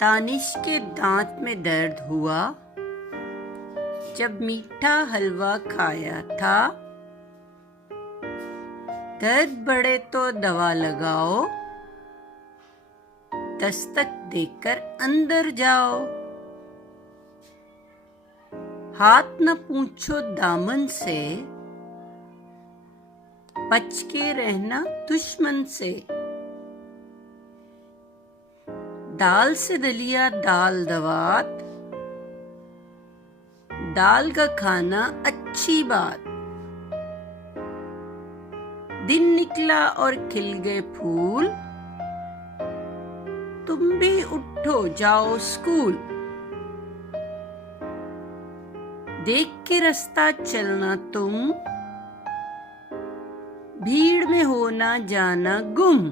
दानिश के दांत में दर्द हुआ जब मीठा हलवा खाया था। दर्द बढ़े तो दवा लगाओ, दस्तक देकर अंदर जाओ। हाथ न पूछो दामन से, बच के रहना दुश्मन से। दाल से दलिया दाल दवात, दाल का खाना अच्छी बात। दिन निकला और खिल गए फूल, तुम भी उठो जाओ स्कूल। देख के रास्ता चलना तुम, भीड़ में होना जाना गुम।